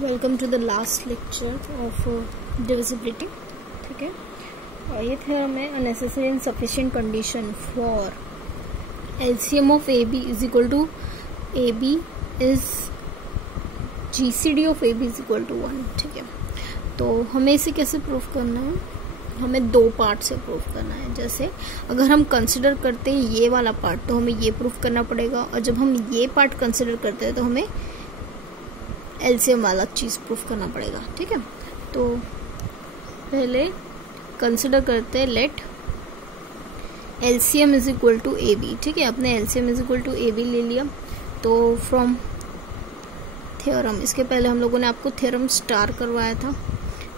Welcome to the last lecture of divisibility. ठीक है, और ये थ्योरम है a necessary and sufficient condition for LCM of A B is equal to A B is GCD of A B is equal to 1। ठीक है, तो हमें इसे कैसे प्रूफ करना है? हमें दो पार्ट से प्रूफ करना है। जैसे अगर हम कंसिडर करते हैं ये वाला पार्ट तो हमें ये प्रूफ करना पड़ेगा, और जब हम ये पार्ट कंसिडर करते हैं तो हमें एलसीएम वाला चीज़ प्रूफ करना पड़ेगा। ठीक है, तो पहले कंसिडर करते हैं let LCM is equal to A B. ठीक है, अपने LCM is equal to A B ले लिया। तो फ्रॉम थ्योरम, इसके पहले हम लोगों ने आपको थ्योरम स्टार करवाया था,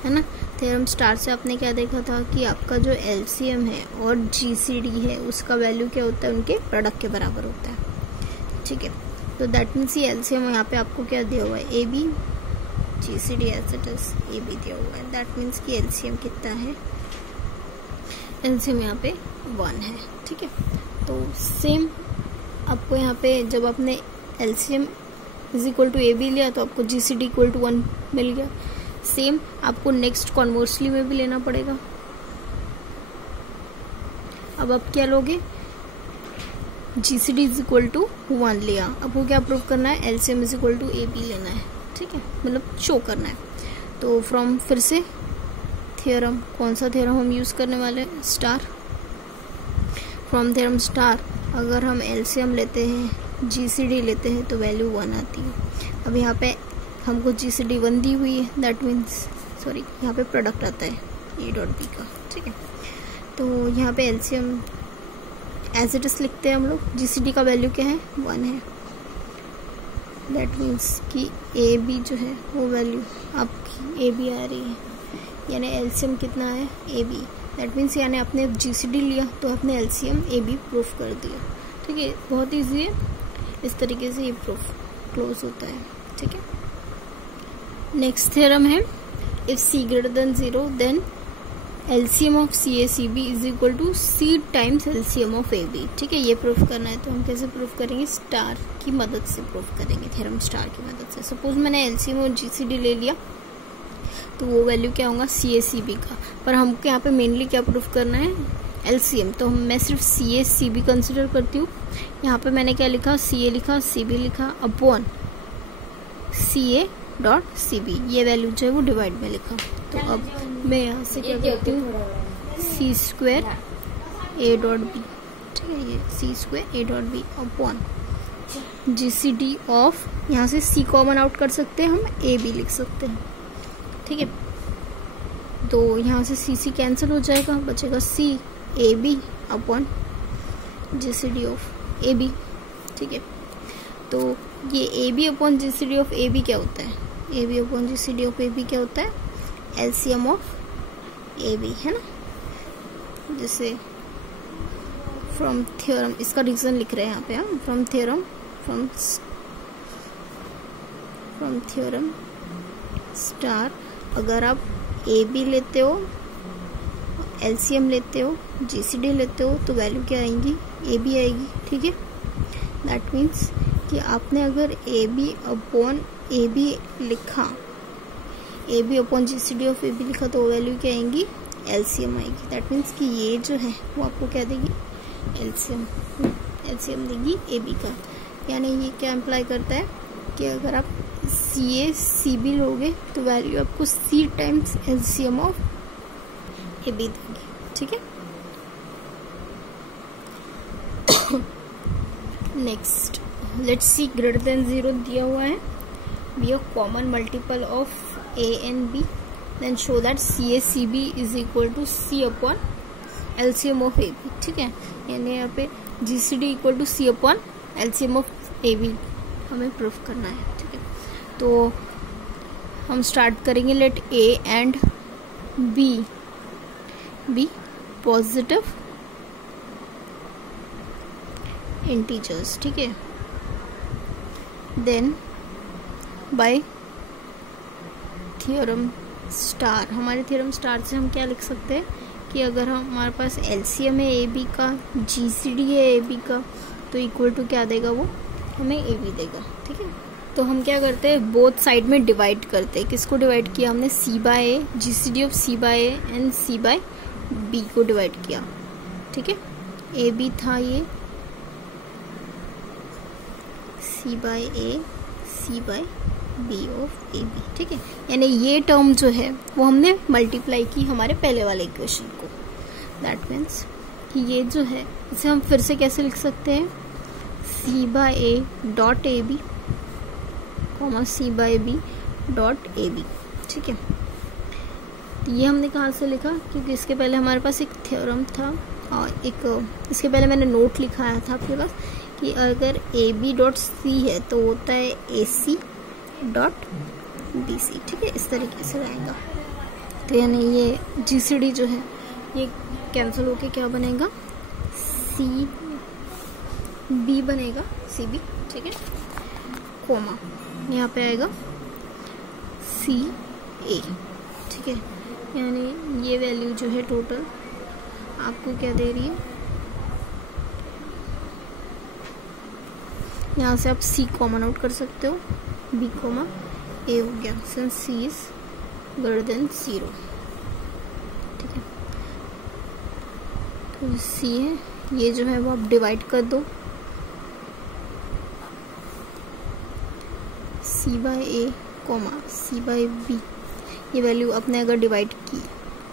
है ना। थ्योरम स्टार से आपने क्या देखा था कि आपका जो एलसीएम है और जीसीडी है उसका वैल्यू क्या होता है, उनके प्रोडक्ट के बराबर होता है। ठीक है, तो दैट मीन्स ये एलसीएम यहाँ पे आपको क्या दिया हुआ है, A B, GCD as it is A B दिया हुआ है। दैट मीन्स कि एलसीएम कितना है, एलसीएम यहाँ पे 1 है। ठीक है, तो सेम आपको यहाँ पे जब आपने LCM is equal to A B लिया तो आपको जीसीडी इक्वल टू 1 मिल गया। सेम आपको नेक्स्ट कॉन्वर्सली में भी लेना पड़ेगा। अब आप क्या लोगे, जीसीडी इज इक्वल टू 1 लिया, आपको क्या प्रूव करना है, LCM is equal to A B लेना है। ठीक है, मतलब शो करना है। तो फ्रॉम फिर से थ्योरम, कौन सा थ्योरम हम यूज करने वाले हैं, स्टार। फ्रॉम थ्योरम स्टार अगर हम एलसीएम लेते हैं, जीसीडी लेते हैं तो वैल्यू 1 आती है। अब यहाँ पे हमको जीसीडी 1 दी हुई है, दैट मीन्स सॉरी यहाँ पे प्रोडक्ट आता है ए डॉट बी का। ठीक है, तो यहाँ पे एलसीएम एज इट इज लिखते हैं हम लोग। जीसीडी का वैल्यू क्या है, 1 है। दैट मीन्स कि ए बी जो है वो वैल्यू आपकी ए बी आ रही है, यानी एलसीएम कितना है, ए बी। दैट मीन्स यानी आपने जीसीडी लिया तो आपने एलसीएम ए बी प्रूफ कर दिया। ठीक है, बहुत ईजी है, इस तरीके से ये प्रूफ क्लोज होता है। ठीक है, नेक्स्ट थ्योरम है if C greater than 0 then LCM of C A C B is equal to C times LCM of A B. ठीक है, ये प्रूफ करना है तो हम कैसे प्रूफ करेंगे, स्टार की मदद से प्रूफ करेंगे, थ्योरम स्टार की मदद से। सपोज मैंने एलसीएम और जीसीडी ले लिया तो वो वैल्यू क्या होगा, सी ए सी बी का। पर हमको यहाँ पे मेनली क्या प्रूफ करना है, एलसीएम। तो मैं सिर्फ सी ए सी बी कंसिडर करती हूँ। यहाँ पे मैंने क्या लिखा, सी ए लिखा, सी बी लिखा upon C A dot C B, ये वैल्यू जो है वो डिवाइड में लिखा। तो अब मैं यहाँ से क्या करती हूँ, C square A dot B. ठीक है, ये C square A dot B upon GCD of, यहाँ से सी कॉमन आउट कर सकते हैं हम, ए बी लिख सकते हैं। ठीक है, तो यहाँ से सी सी कैंसिल हो जाएगा, बचेगा C A B upon GCD of A B. ठीक है, तो ये A B upon GCD of A B क्या होता है, A B upon GCD of A B क्या होता है, एलसीएम ऑफ ए बी, है ना। जैसे फ्रॉम थ्योरम, इसका रीजन लिख रहे हैं यहाँ पे हम, from theorem, from theorem star अगर आप ए बी लेते हो, एलसीएम लेते हो, जीसीडी लेते हो तो वैल्यू क्या आएगी, ए बी आएगी। ठीक है, दैट मीन्स कि आपने अगर A B upon A B लिखा, A B upon GCD of A B लिखा तो वैल्यू क्या आएंगी, एलसीएम आएगी। दैट मीन्स कि ये जो है वो आपको क्या देगी, एलसीएम देगी ए बी का। यानी ये क्या इम्प्लाई करता है कि अगर आप सी ए सी बी लोगे तो वैल्यू आपको C times LCM of A B देगी। ठीक है, next let's see greater than 0 दिया हुआ है, B a common multiple of A and B, then show that C A C B is equal to C upon LCM of A B. ठीक है, यानी यहाँ पे GCD equal to C upon LCM of A B हमें proof करना है। ठीक है, तो हम स्टार्ट करेंगे, late A and B be positive integers. ठीक है, देन बाय थ्योरम स्टार, हमारे थ्योरम स्टार से हम क्या लिख सकते हैं कि अगर हमारे पास एलसीएम है ए बी का, जीसीडी है ए बी का, तो इक्वल टू क्या देगा वो, हमें ए बी देगा। ठीक है, तो हम क्या करते हैं, बोथ साइड में डिवाइड करते हैं। किसको डिवाइड किया हमने, C by A, GCD of C by A and C by B को डिवाइड किया। ठीक है, ए बी था ये, C by A C by B of A B. ठीक है, यानी ये टर्म जो है वो हमने मल्टीप्लाई की हमारे पहले वाले इक्वेशन को। दैट मीन्स कि ये जो है इसे हम फिर से कैसे लिख सकते हैं, C by A dot A B comma C by B dot A B. ठीक है, तो ये हमने कहाँ से लिखा, क्योंकि इसके पहले हमारे पास एक थ्योरम था और एक इसके पहले मैंने नोट लिखाया था आपके पास कि अगर ए बी डॉट सी है तो होता है ए सी डॉट बी सी। ठीक है, इस तरीके से रहेगा। तो यानी ये जी सी डी जो है ये कैंसिल होके क्या बनेगा, सी बी बनेगा, सी बी। ठीक है, कोमा यहाँ पे आएगा सी ए। ठीक है, यानी ये वैल्यू जो है टोटल आपको क्या दे रही है, यहाँ से आप सी कॉमन आउट कर सकते हो, बी कॉमा ए हो गया, since C is greater than 0। ठीक है, तो सी है, ये जो है वो आप डिवाइड कर दो, सी by A comma C by B. ये वैल्यू अपने अगर डिवाइड की,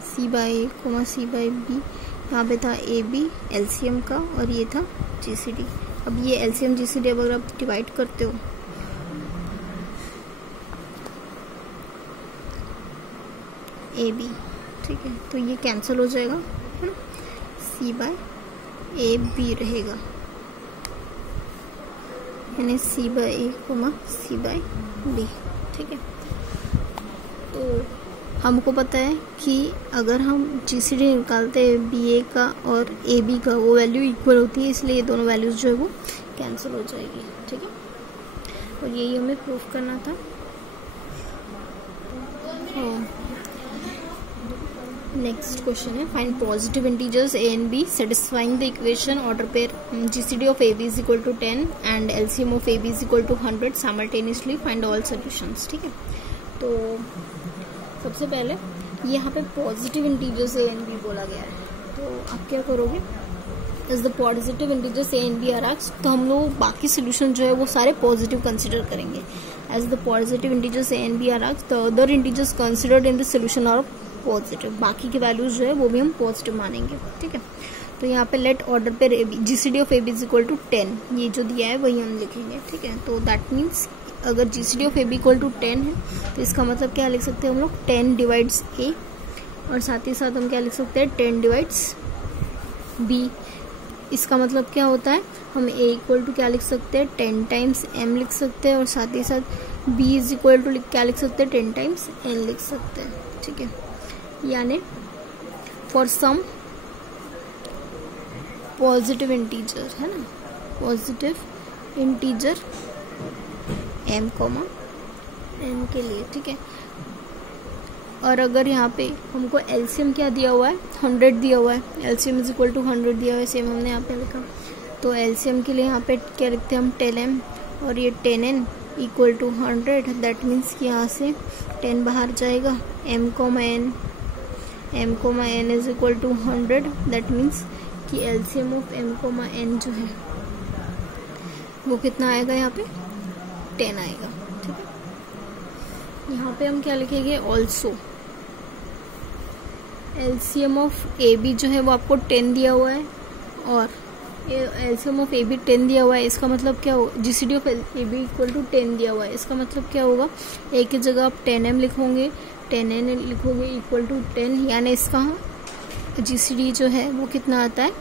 सी by A comma C by B, यहाँ पे था ए बी एलसीएम का और ये था जीसीडी। अब ये एलसीएम जीसीडी अगर आप डिवाइड करते हो ए बी, ठीक है, तो ये कैंसिल हो जाएगा, है ना, सी बाय ए बी रहेगा, यानी सी by A comma C by B. ठीक है, तो हमको पता है कि अगर हम जीसीडी निकालते हैं बी ए का और ए बी का, वो वैल्यू इक्वल होती है, इसलिए ये दोनों वैल्यूज जो है वो कैंसिल हो जाएगी। ठीक है, और यही हमें प्रूफ करना था। नेक्स्ट क्वेश्चन है, find positive integers A and B satisfying the equation order pair GCD of A B is equal to 10 and LCM of A B is equal to 100 simultaneously, find all solutions. ठीक है, तो सबसे पहले यहाँ पे positive integers A and B बोला गया है, तो आप क्या करोगे, is the positive integers A and B are asked, तो हम लोग बाकी सोल्यूशन जो है वो सारे पॉजिटिव कंसिडर करेंगे। As the positive integers A and B are asked, the other integers considered in the solution are positive, बाकी के वैल्यूज जो है वो भी हम पॉजिटिव मानेंगे। ठीक है, तो यहाँ पे let order pair GCD of A B is equal to 10, ये जो दिया है वही हम लिखेंगे। ठीक है, तो दैट मीन्स अगर GCD of A B equal to 10 है तो इसका मतलब क्या लिख सकते हैं हम लोग, 10 डिवाइड्स ए, और साथ ही साथ हम क्या लिख सकते हैं, 10 डिवाइड्स बी। इसका मतलब क्या होता है, हम ए इक्वल टू क्या लिख सकते हैं, 10 टाइम्स एम लिख सकते हैं, और साथ ही साथ बी इज इक्वल टू क्या लिख सकते हैं, 10 टाइम्स एन लिख सकते हैं। ठीक है, यानी फॉर सम पॉजिटिव इंटीजर, है ना, positive integer M comma N के लिए। ठीक है, और अगर यहाँ पे हमको एलसीएम क्या दिया हुआ है, 100 दिया हुआ है, एलसीएम इज इक्वल टू 100 दिया हुआ है, सेम हमने यहाँ पे लिखा, तो एलसीएम के लिए यहाँ पे क्या लिखते हैं हम, 10m, और ये 10n equal to 100, that means कि यहाँ से 10 बाहर जाएगा, m comma n is equal to 100, that means कि LCM of m comma n जो है वो कितना आएगा, यहाँ पे 10 आएगा। ठीक है, यहाँ पे हम क्या लिखेंगे, also LCM of A B जो है वो आपको 10 दिया हुआ है, और एलसीएम ऑफ ए बी 10 दिया हुआ है, इसका मतलब क्या होगा, GCD of A B equal to 10 दिया हुआ है, इसका मतलब क्या होगा, ए की जगह आप 10m लिखोगे, 10n लिखोगे इक्वल टू 10, यानी इसका जीसीडी जो है वो कितना आता है,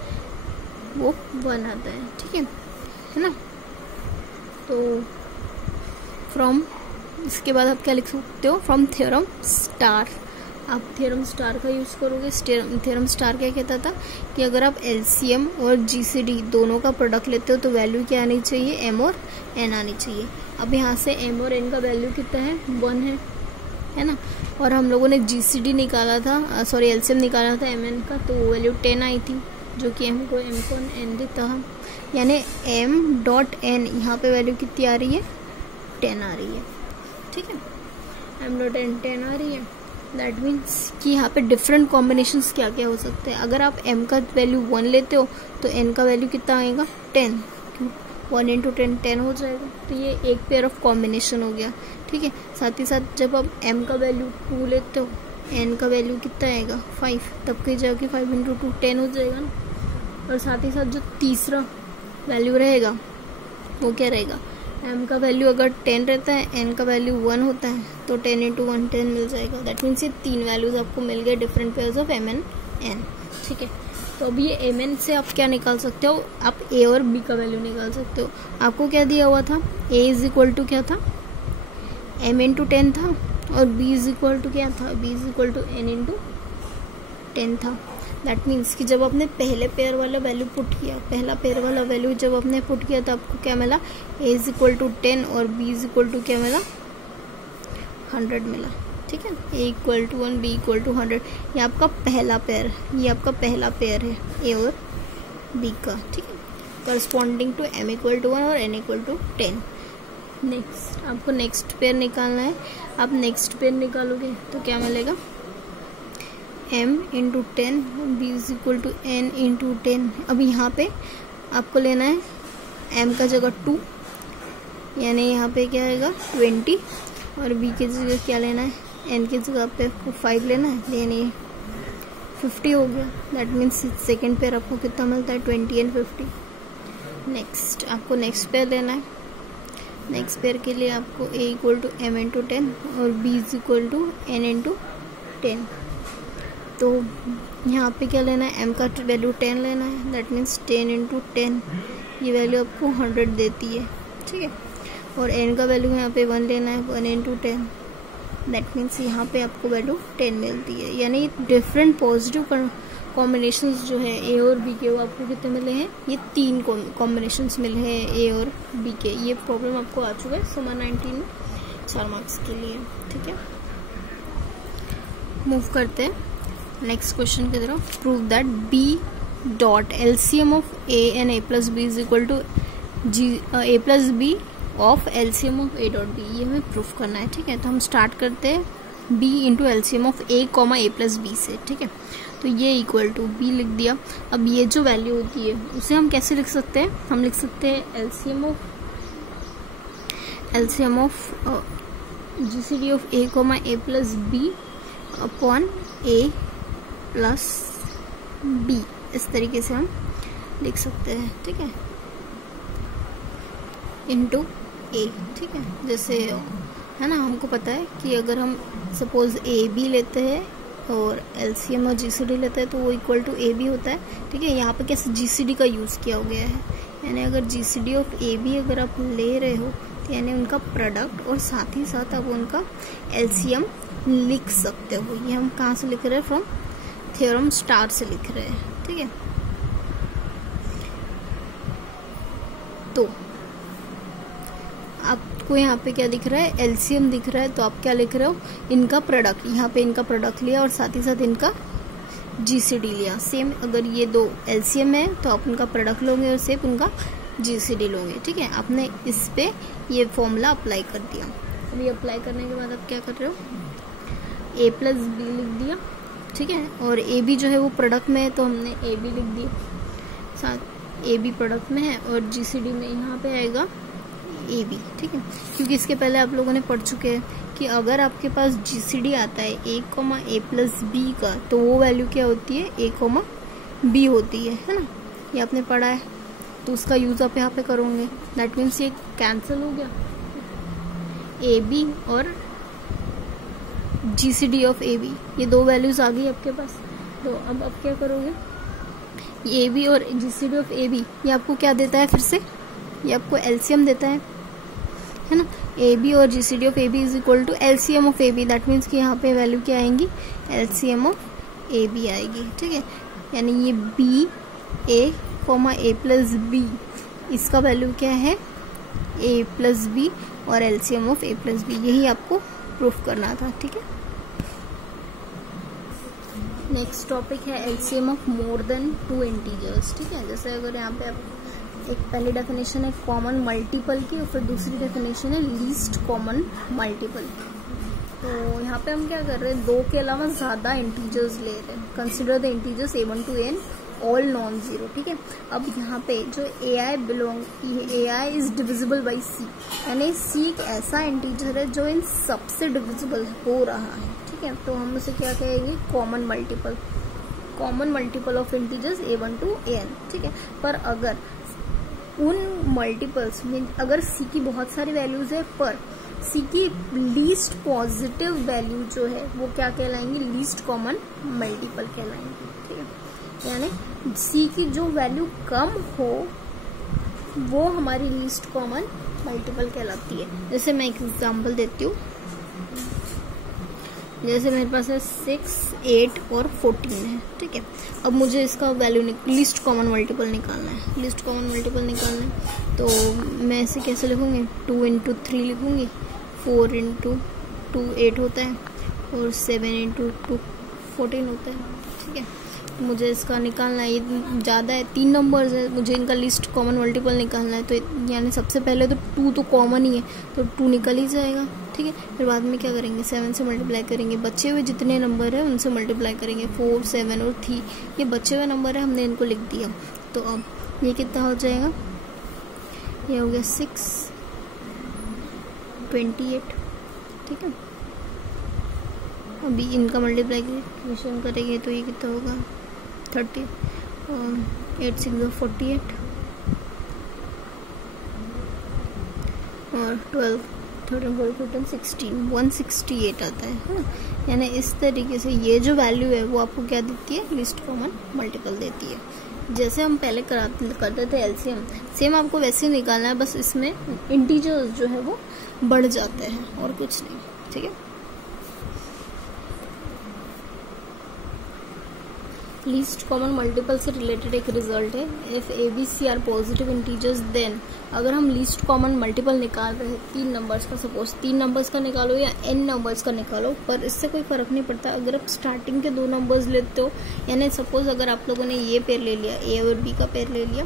वो 1 आता है। ठीक है ना, तो फ्रॉम, इसके बाद आप क्या लिख सकते हो, फ्रॉम थ्योरम स्टार, आप थ्योरम स्टार का यूज़ करोगे। थ्योरम स्टार क्या कहता था कि अगर आप एलसीएम और जीसीडी दोनों का प्रोडक्ट लेते हो तो वैल्यू क्या आनी चाहिए, एम और एन आनी चाहिए। अब यहाँ से एम और एन का वैल्यू कितना है, 1 है ना, और हम लोगों ने जीसीडी निकाला था, सॉरी एलसीएम निकाला था एम एन का, तो वैल्यू 10 आई थी, जो कि एम को एन देता है, यानी एम डॉट एन यहाँ पे वैल्यू कितनी आ रही है, 10 आ रही है, ठीक है, m डॉट n 10 आ रही है। दैट मीन्स कि यहाँ पे डिफरेंट कॉम्बिनेशंस क्या क्या हो सकते हैं। अगर आप m का वैल्यू 1 लेते हो तो n का वैल्यू कितना आएगा 10, 1 इंटू 10 10 हो जाएगा। तो ये एक पेयर ऑफ कॉम्बिनेशन हो गया, ठीक है। साथ ही साथ जब आप m का वैल्यू 2 लेते हो, n का वैल्यू कितना आएगा 5, तब कही जाएगी 5 इंटू 2 10 हो जाएगा ना। और साथ ही साथ जो तीसरा वैल्यू रहेगा वो क्या रहेगा, m का वैल्यू अगर 10 रहता है, n का वैल्यू 1 होता है, तो 10 इंटू 1 10 मिल जाएगा। दैट मीन्स ये 3 वैल्यूज आपको मिल गए different pairs of m and n, ठीक है। तो अब ये m n से आप क्या निकाल सकते हो, आप a और b का वैल्यू निकाल सकते हो। आपको क्या दिया हुआ था, a इज इक्वल टू क्या था, m इंटू 10 था, और b इज इक्वल टू क्या था, b is equal to n into 10 था। दैट मीन्स कि जब आपने पहले पेयर वाला वैल्यू पुट किया, पहला पेयर वाला वैल्यू जब आपने पुट किया तो आपको क्या मिला, a इज इक्वल टू 10 और b इज इक्वल टू क्या मिला 100 मिला, ठीक है। a equal to 1, b equal to 100, ये आपका पहला पेयर, ये आपका पहला पेयर है a और b का, ठीक है, corresponding to m equal to 1 और n इक्वल टू 10। नेक्स्ट आपको नेक्स्ट पेयर निकालना है। आप नेक्स्ट पेयर निकालोगे तो क्या मिलेगा, m into 10, b is equal to n into 10। अब यहाँ पे आपको लेना है m का जगह 2, यानी यहाँ पे क्या आएगा 20, और b की जगह क्या लेना है, n की जगह पे 5 लेना है, यानी 50 हो गया। दैट मीन्स सेकेंड पेयर आपको कितना मिलता है 20 एंड 50। नेक्स्ट आपको नेक्स्ट पेयर लेना है। नेक्स्ट पेयर के लिए आपको a equal to m into 10 और b is equal to n into 10। तो यहाँ पे क्या लेना है, m का वैल्यू 10 लेना है। दैट मीन्स 10 इंटू 10, ये वैल्यू आपको 100 देती है, ठीक है। और n का वैल्यू यहाँ पे 1 लेना है, 1 इंटू 10। दैट मीन्स यहाँ पे आपको वैल्यू 10 मिलती है। यानी डिफरेंट पॉजिटिव कॉम्बिनेशंस जो है a और b के, वो आपको कितने मिले हैं, ये 3 कॉम्बिनेशंस मिले हैं a और b के। ये प्रॉब्लम आपको आ चुका है समर 19 में 4 मार्क्स के लिए, ठीक है। मूव करते हैं नेक्स्ट क्वेश्चन की तरफ। Prove that b dot LCM of a and a plus b is equal to a plus b of LCM of a dot b। ये हमें प्रूफ करना है, ठीक है। तो हम स्टार्ट करते हैं b into LCM of a comma a plus b से, ठीक है। तो ये इक्वल टू b लिख दिया। अब ये जो वैल्यू होती है उसे हम कैसे लिख सकते हैं, हम लिख सकते हैं LCM of GCD of a comma a plus b upon a plus b, इस तरीके से हम लिख सकते हैं, ठीक है, इनटू a, ठीक है। जैसे है ना, हमको पता है कि अगर हम सपोज a b लेते हैं और एलसीएम और जीसीडी लेते हैं तो वो इक्वल टू a b होता है, ठीक है। यहाँ पे कैसे जीसीडी का यूज़ किया गया है, यानी अगर जीसीडी ऑफ a b अगर आप ले रहे हो तो यानी उनका प्रोडक्ट और साथ ही साथ आप उनका एलसीएम लिख सकते हो। ये हम कहाँ से लिख रहे हैं, फ्रॉम थ्योरम स्टार से लिख रहे हैं, ठीक है। तो आपको यहाँ पे क्या दिख रहा है, एलसीएम दिख रहा है, तो आप क्या लिख रहे हो, इनका प्रोडक्ट, यहाँ पे इनका प्रोडक्ट लिया और साथ ही साथ इनका जीसीडी लिया। सेम अगर ये दो एलसीएम है तो आप उनका प्रोडक्ट लोगे और सिर्फ उनका जीसीडी लोगे, ठीक है। आपने इस पे ये फॉर्मूला अप्लाई कर दिया। अभी अप्लाई करने के बाद आप क्या कर रहे हो, a प्लस बी लिख दिया, ठीक है। और ए बी जो है वो प्रोडक्ट में है तो हमने ए बी लिख दिया, साथ ए बी प्रोडक्ट में है और जीसीडी में यहाँ पे आएगा ए बी, ठीक है। क्योंकि इसके पहले आप लोगों ने पढ़ चुके हैं कि अगर आपके पास जीसीडी आता है a comma a plus B का तो वो वैल्यू क्या होती है, a कॉमा बी होती है ना, ये आपने पढ़ा है। तो उसका यूज आप यहाँ पे करोगे। दैट मीन्स ये कैंसिल हो गया, ए बी और जीसीडी ऑफ ए बी, ये दो वैल्यूज आ गई आपके पास। तो अब आप क्या करोगे, ए बी और जीसीडी ऑफ ए बी ये आपको क्या देता है, फिर से ये आपको एलसीएम देता है ना। ए बी और GCD of A B is equal to LCM of A B. That means कि यहाँ पे वैल्यू क्या आएंगी, एलसीएम ऑफ ए बी आएगी, ठीक है। यानी ये B A comma A plus B, इसका वैल्यू क्या है, ए प्लस बी और LCM of A plus B, यही आपको प्रूफ करना था, ठीक है। नेक्स्ट टॉपिक है LCM of more than 2 integers, ठीक है। जैसे अगर यहाँ पे आप एक पहली डेफिनेशन है कॉमन मल्टीपल की और फिर दूसरी डेफिनेशन है लीस्ट कॉमन मल्टीपल। तो यहाँ पे हम क्या कर रहे हैं, दो के अलावा ज़्यादा इंटीजर्स ले रहे हैं। Consider the integers a1 to n all non zero, ठीक है। अब यहाँ पे जो ai is divisible by c, यानी c एक ऐसा इंटीजर है जो इन सबसे डिविजिबल हो रहा है, ठीक है। तो हम उसे क्या कहेंगे, common multiple of integers a1 to an, ठीक है। पर अगर उन मल्टीपल्स में अगर c की बहुत सारी वैल्यूज है पर c की लीस्ट पॉजिटिव वैल्यू जो है वो क्या कहलाएंगी, लीस्ट कॉमन मल्टीपल कहलाएंगे, ठीक है। यानी c की जो वैल्यू कम हो वो हमारी लीस्ट कॉमन मल्टीपल कहलाती है। जैसे मैं एक एग्जांपल देती हूँ, जैसे मेरे पास है 6, 8 और 14 है, ठीक है। अब मुझे इसका वैल्यू लीस्ट कॉमन मल्टीपल निकालना है। तो मैं इसे कैसे लिखूंगी, 2 into 3 लिखूंगी, 4 into 2 8 होता है और 7 into 2 14 होता है, ठीक है। मुझे इसका निकालना है, ये ज़्यादा है, 3 नंबर्स है, मुझे इनका लीस्ट कॉमन मल्टीपल निकालना है। तो यानी सबसे पहले तो 2 तो कॉमन ही है तो 2 निकल ही जाएगा, ठीक है। फिर बाद में क्या करेंगे, 7 से मल्टीप्लाई करेंगे, बचे हुए जितने नंबर है उनसे मल्टीप्लाई करेंगे। 4, 7 और 3 ये बचे हुए नंबर है, हमने इनको लिख दिया। तो अब ये कितना हो जाएगा, ये हो गया 6, 28, ठीक है। अभी इनका मल्टीप्लिकेशन करेंगे तो ये कितना होगा, 30 और 8 6 48 और 12 13 14 16 168 आता है। यानी इस तरीके से ये जो वैल्यू है वो आपको क्या देती है, लिस्ट कॉमन मल्टीपल देती है। जैसे हम पहले करते थे एलसीएम, सेम आपको वैसे ही निकालना है, बस इसमें इंटीजर्स जो है वो बढ़ जाते हैं और कुछ नहीं, ठीक है। लीस्ट कॉमन मल्टीपल से रिलेटेड एक रिजल्ट है, if A B C are positive integers then, अगर हम लीस्ट कॉमन मल्टीपल निकाल रहे हैं 3 नंबर्स का, सपोज 3 नंबर्स का निकालो या n नंबर्स का निकालो, पर इससे कोई फर्क नहीं पड़ता अगर आप स्टार्टिंग के 2 नंबर्स लेते हो। यानी सपोज अगर आप लोगों ने ये पेयर ले लिया, ए और बी का पेयर ले लिया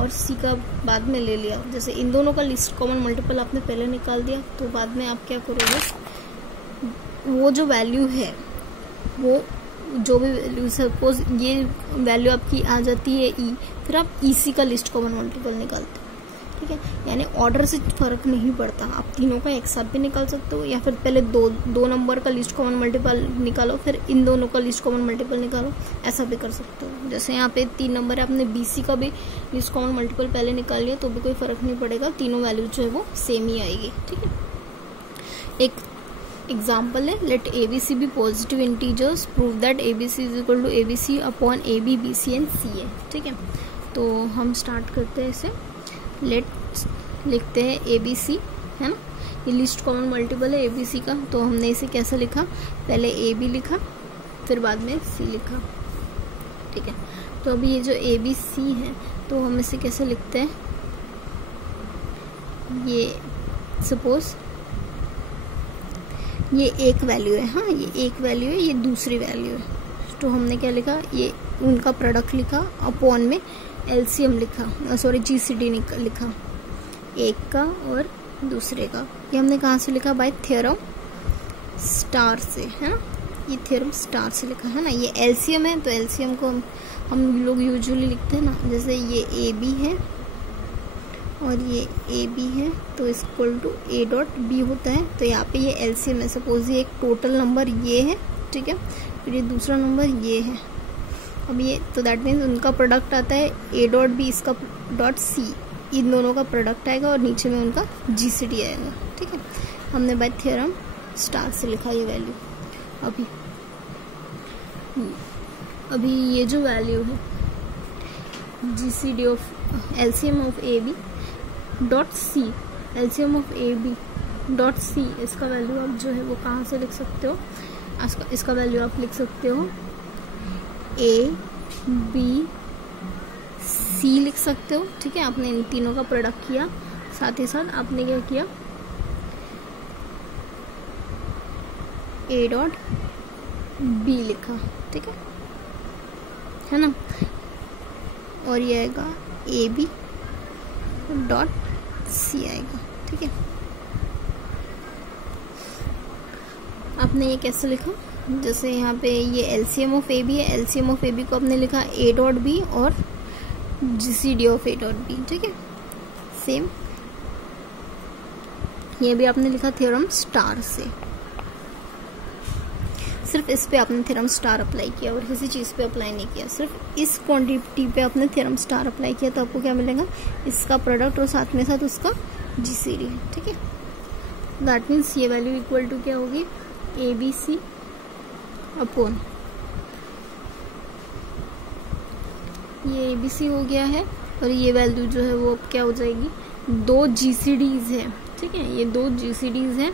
और सी का बाद में ले लिया, जैसे इन दोनों का लीस्ट कॉमन मल्टीपल आपने पहले निकाल दिया, तो बाद में आप क्या करोगे, वो जो वैल्यू है वो जो भी वैल्यू, सपोज ये वैल्यू आपकी आ जाती है ई, फिर आप ईसी का लिस्ट कॉमन मल्टीपल निकालते हो, ठीक है। यानी ऑर्डर से फर्क नहीं पड़ता, आप तीनों का एक साथ भी निकाल सकते हो या फिर पहले दो नंबर का लिस्ट कॉमन मल्टीपल निकालो फिर इन दोनों का लिस्ट कॉमन मल्टीपल निकालो, ऐसा भी कर सकते हो। जैसे यहाँ पे 3 नंबर है, आपने बीसी का भी लिस्ट कॉमन मल्टीपल पहले निकाल लिया तो भी कोई फर्क नहीं पड़ेगा, तीनों वैल्यू जो है वो सेम ही आएगी, ठीक है। एक एग्जाम्पल है, let ABC be positive integers, prove that ABC is equal to ABC upon AB BC and CA, ठीक है। तो हम स्टार्ट करते हैं इसे, लेट लिखते हैं ABC, है ना, ये लिस्ट कॉमन मल्टीपल है ABC का, तो हमने इसे कैसे लिखा, पहले AB लिखा फिर बाद में C लिखा, ठीक है। तो अभी ये जो ABC है तो हम इसे कैसे लिखते हैं, ये सपोज ये एक वैल्यू है, हाँ ये एक वैल्यू है, ये दूसरी वैल्यू है, तो हमने क्या लिखा, ये उनका प्रोडक्ट लिखा, अपॉन में एलसीएम लिखा, सॉरी जीसीडी लिखा, एक का और दूसरे का। ये हमने कहाँ से लिखा, बाय थ्योरम स्टार से, है ना, ये थ्योरम स्टार से लिखा है ना। ये एलसीएम है तो एलसीएम को हम लोग यूजुअली लिखते हैं ना, जैसे ये ए बी है और ये ए बी है तो equal to A dot B होता है। तो यहाँ पे ये एलसीएम है, सपोज ये एक टोटल नंबर ये है, ठीक है, फिर ये दूसरा नंबर ये है। अब ये तो दैट मीन्स उनका प्रोडक्ट आता है ए डॉट बी, इसका डॉट सी, इन दोनों का प्रोडक्ट आएगा और नीचे में उनका जीसीडी आएगा, ठीक है। हमने बाय थ्योरम स्टार से लिखा ये वैल्यू। अभी ये जो वैल्यू है GCD of LCM of A B dot C, LCM of A B dot C, इसका वैल्यू आप जो है वो कहाँ से लिख सकते हो, इसका वैल्यू आप लिख सकते हो ए बी सी लिख सकते हो, ठीक है। आपने इन तीनों का प्रोडक्ट किया, साथ ही साथ आपने क्या किया, ए डॉट बी लिखा, ठीक है ना। और ये आएगा ए बी डॉट सी आएगा। ठीक है, आपने ये कैसे लिखा, जैसे यहाँ पे ये एलसीएम ऑफ ए बी है, एलसीएम ऑफ ए बी को आपने लिखा ए डॉट बी और GCD of A dot B. ठीक है, सेम ये भी आपने लिखा थ्योरम स्टार से, सिर्फ इस पे आपने थ्योरम स्टार अप्लाई किया और किसी चीज पे अप्लाई नहीं किया, सिर्फ इस क्वांटिटी पे आपने थ्योरम स्टार अप्लाई किया, तो आपको क्या मिलेगा, इसका प्रोडक्ट और साथ में साथ उसका जीसीडी। ठीक है, दैट मीन्स ये वैल्यू इक्वल टू क्या होगी, ए बी सी अपॉन ये ए बी सी हो गया है, और ये वैल्यू जो है वो अब क्या हो जाएगी, दो जीसीडीज है। ठीक है, ये दो जीसीडीज हैं,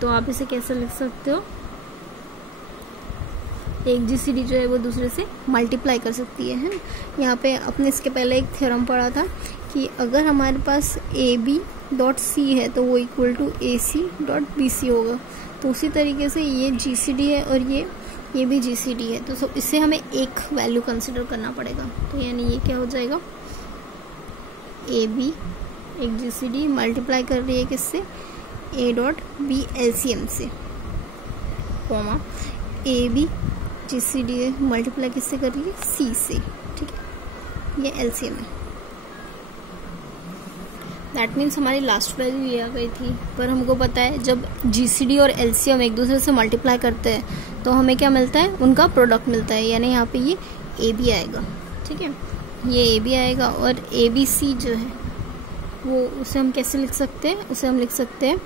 तो आप इसे कैसे लिख सकते हो, एक जीसीडी जो है वो दूसरे से मल्टीप्लाई कर सकती है ना। यहाँ पे अपने इसके पहले एक थ्योरम पढ़ा था कि अगर हमारे पास ए बी डॉट सी है तो वो equal to A C dot B C होगा, तो उसी तरीके से ये जीसीडी है और ये भी जीसीडी है, तो इससे हमें एक वैल्यू कंसिडर करना पड़ेगा। तो यानी ये क्या हो जाएगा, ए बी एक जीसीडी मल्टीप्लाई कर रही है किससे, ए डॉट बी एलसीएम से, comma A B GCD multiply किससे कर रही है, सी से। ठीक है, ये एलसीएम है। दैट मीन्स हमारी लास्ट वैल्यू ये आ गई थी, पर हमको पता है जब जीसीडी और एलसीएम एक दूसरे से मल्टीप्लाई करते हैं तो हमें क्या मिलता है, उनका प्रोडक्ट मिलता है, यानी यहाँ पे ये ए बी आएगा। ठीक है, ये ए बी आएगा, और ए बी सी जो है वो उसे हम कैसे लिख सकते हैं, उसे हम लिख सकते हैं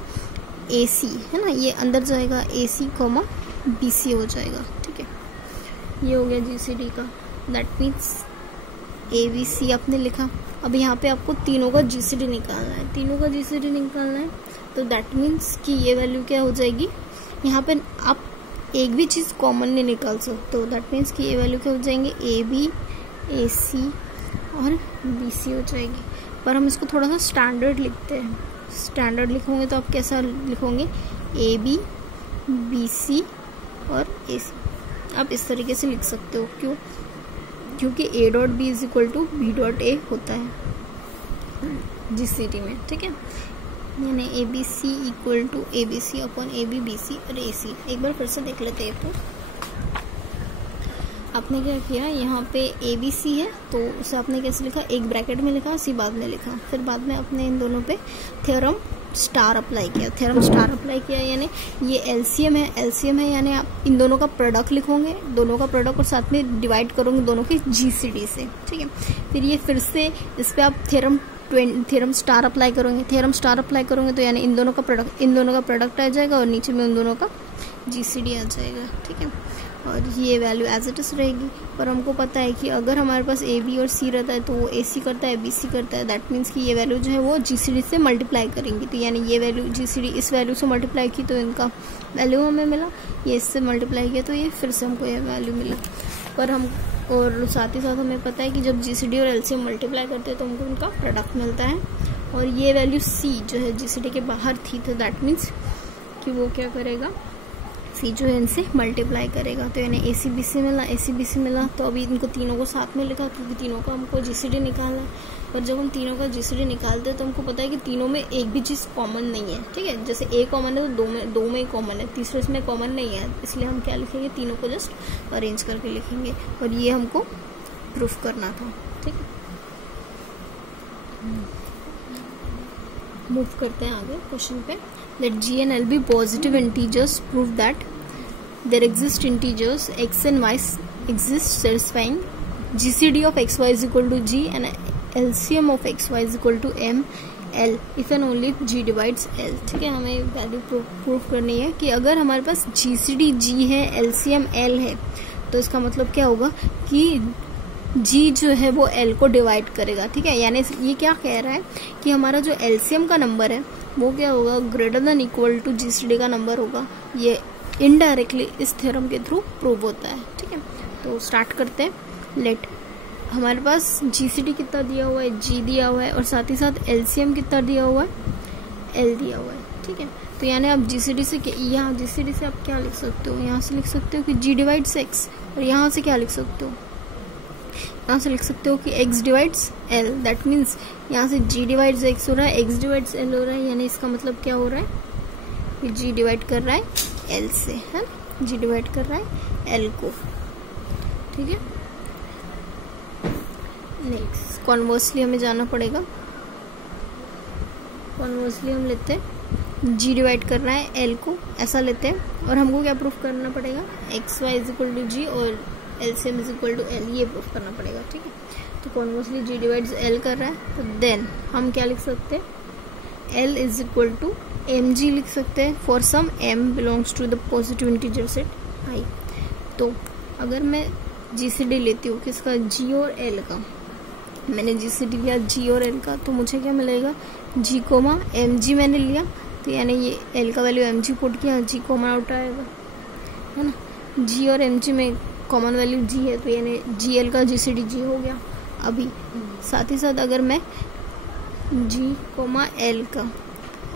ए सी, है ना, ये अंदर जाएगा ए सी कॉमा बी सी हो जाएगा। ठीक है, ये हो गया जीसीडी का, that means A B C आपने लिखा। अब यहाँ पे आपको तीनों का जीसीडी निकालना है, तीनों का जीसीडी निकालना है, तो दैट मीन्स कि ये वैल्यू क्या हो जाएगी, यहाँ पे आप एक भी चीज़ कॉमन नहीं निकाल सकते हो, दैट मीन्स कि ये वैल्यू क्या हो जाएंगे, ए बी ए सी और बी सी हो जाएगी। पर हम इसको थोड़ा सा स्टैंडर्ड लिखते हैं, स्टैंडर्ड लिखोगे तो आप कैसा लिखोगे, ए बी बी सी और ए सी, आप इस तरीके से लिख सकते हो। क्यों, क्योंकि A dot B is equal to B dot A होता है जीसीडी में। ठीक है, यानी A B C equal to A B C upon A B B C और ए सी। एक बार फिर से देख लेते हैं। तो आपने क्या किया, यहाँ पे ए बी सी है तो उसे आपने कैसे लिखा, एक ब्रैकेट में लिखा, सी बाद में लिखा, फिर बाद में अपने इन दोनों पे थ्योरम स्टार अप्लाई किया, थ्योरम स्टार अप्लाई किया, यानी ये एलसीएम है, एलसीएम है यानी आप इन दोनों का प्रोडक्ट लिखोगे, दोनों का प्रोडक्ट और साथ में डिवाइड करोगे दोनों के जीसीडी से। ठीक है, फिर ये फिर से इस पे आप थ्योरम स्टार अप्लाई करोगे, थ्योरम स्टार अप्लाई करोगे तो यानी इन दोनों का प्रोडक्ट आ जाएगा और नीचे में उन दोनों का जीसीडी आ जाएगा। ठीक है, और ये वैल्यू एज इट इज रहेगी। पर हमको पता है कि अगर हमारे पास ए बी और सी रहता है तो वो ए सी करता है, बी सी करता है, दैट मीन्स कि ये वैल्यू जो है वो जीसीडी से मल्टीप्लाई करेंगी, तो यानी ये वैल्यू जीसीडी इस वैल्यू से मल्टीप्लाई की तो इनका वैल्यू हमें मिला, ये इससे मल्टीप्लाई किया तो ये फिर से हमको ये वैल्यू मिला। पर हम और साथ ही साथ हमें पता है कि जब जीसीडी और एलसीएम मल्टीप्लाई करते हैं तो हमको उनका प्रोडक्ट मिलता है, और ये वैल्यू सी जो है जीसीडी के बाहर थी, तो दैट मीन्स कि वो क्या करेगा, सी जो है इनसे मल्टीप्लाई करेगा, तो यानी ए सी बी सी मिला, ए सी बी सी मिला। तो अभी इनको तीनों को साथ में लिखा क्योंकि तीनों का हमको जीसीडी निकालना है, और जब हम तीनों का जीसीडी निकालते हैं तो हमको पता है कि तीनों में एक भी चीज़ कॉमन नहीं है। ठीक है, जैसे ए कॉमन है तो दो में कॉमन है, तीसरे इसमें कॉमन नहीं है, इसलिए हम क्या लिखेंगे, तीनों को जस्ट अरेंज करके लिखेंगे, और ये हमको प्रूफ करना था। ठीक है, मूव करते हैं आगे क्वेश्चन पे। Let G and L be positive integers prove that there exist integers x and y exist satisfying GCD of xy is equal to G and LCM of xy is equal to M L if and only if G divides L। ठीक है, हमें value proof करनी है कि अगर हमारे पास GCD G है, LCM L है, तो इसका मतलब क्या होगा कि G जो है वो L को डिवाइड करेगा। ठीक है, यानी ये क्या कह रहा है कि हमारा जो LCM का नंबर है वो क्या होगा, greater than equal to GCD का नंबर होगा। ये इनडायरेक्टली इस थ्योरम के थ्रू प्रूव होता है। ठीक है, तो स्टार्ट करते हैं। लेट हमारे पास जीसीडी कितना दिया हुआ है, G दिया हुआ है, और साथ ही साथ LCM कितना दिया हुआ है, L दिया हुआ है। ठीक है, तो यानी आप जीसीडी से यहाँ जीसीडी से आप क्या लिख सकते हो, यहाँ से लिख सकते हो कि G डिवाइड्स X, और यहाँ से क्या लिख सकते हो यहाँ से लिख सकते हो कि x divides l, that means यहाँ से g डिवाइड्स x हो रहा है, x डिवाइड्स l हो रहा है, यानी इसका मतलब क्या हो रहा है कि g डिवाइड कर रहा है l से, है ना, g डिवाइड कर रहा है l को, ठीक है। नेक्स्ट कॉन्वर्सली हमें जाना पड़ेगा, कॉन्वर्सली हम लेते हैं g डिवाइड कर रहा है l को, ऐसा लेते हैं, और हमको क्या प्रूफ करना पड़ेगा, X Y is equal to G और LCM is equal to L, ये प्रूफ करना पड़ेगा, ठीक है। तो कॉन्वर्सली g डिवाइड्स l कर रहा है, तो देन हम क्या लिख सकते हैं, l is equal to mg लिख सकते हैं for some m belongs to the positive integer set i। तो अगर मैं GCD लेती हूँ किसका, g और l का, मैंने GCD लिया g और l का, तो मुझे क्या मिलेगा, g कोमा mg मैंने लिया, तो यानी ये l का वैल्यू mg पुट किया, g कॉमन आउट आएगा, है ना, g और mg में कॉमन वैल्यू g है, तो यानी gl का GCD g हो गया। अभी साथ ही साथ अगर मैं g कोमा l का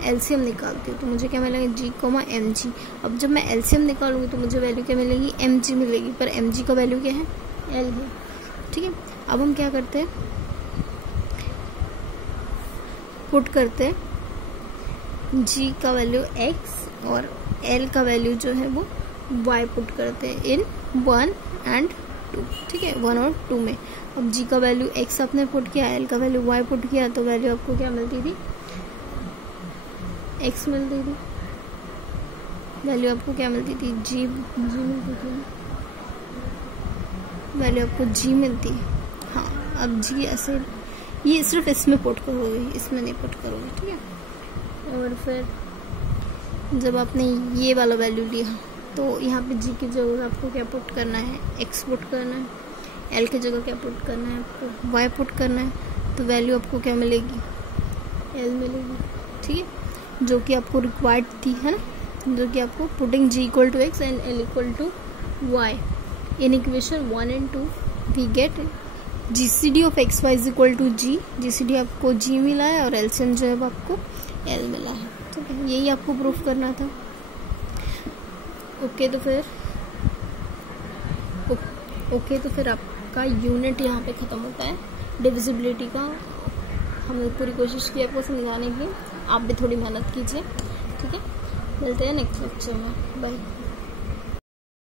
एलसीएम निकालती हूँ तो मुझे क्या मिलेगा, g कोमा mg। अब जब मैं एलसीएम निकालूंगी तो मुझे वैल्यू क्या मिलेगी, mg मिलेगी, पर mg का वैल्यू क्या है, l है, ठीक है। अब हम क्या करते हैं, पुट करते हैं g का वैल्यू x और l का वैल्यू जो है वो y पुट करते हैं इन 1 एंड 2, ठीक है, 1 और 2 में। अब g का वैल्यू x आपने पुट किया, l का वैल्यू y पुट किया, तो वैल्यू आपको क्या मिलती थी, x मिलती थी, वैल्यू आपको क्या मिलती थी, g मिलती थी, वैल्यू आपको g मिलती है। हाँ, अब g ऐसे, ये सिर्फ इसमें पुट करोगे, इसमें नहीं पुट करोगे, ठीक है। और फिर जब आपने ये वाला वैल्यू लिया तो यहाँ पे g की जगह आपको क्या पुट करना है, x पुट करना है, l की जगह क्या पुट करना है, आपको y पुट करना है, तो वैल्यू आपको क्या मिलेगी, l मिलेगी, ठीक है, जो कि आपको रिक्वायर्ड थी, है ना, जो कि आपको putting g equal to X and l equal to y in equation 1 and 2 we get GCD of X Y is equal to g, GCD आपको g मिला है और एलसीएम जो है वो आपको l मिला है, ठीक है, यही आपको प्रूफ करना था। ओके, तो फिर आपका यूनिट यहाँ पे ख़त्म होता है डिविजिबिलिटी का। हमने पूरी कोशिश की आपको समझाने की, आप भी थोड़ी मेहनत कीजिए, ठीक है। मिलते हैं नेक्स्ट लेक्चर में, बाय।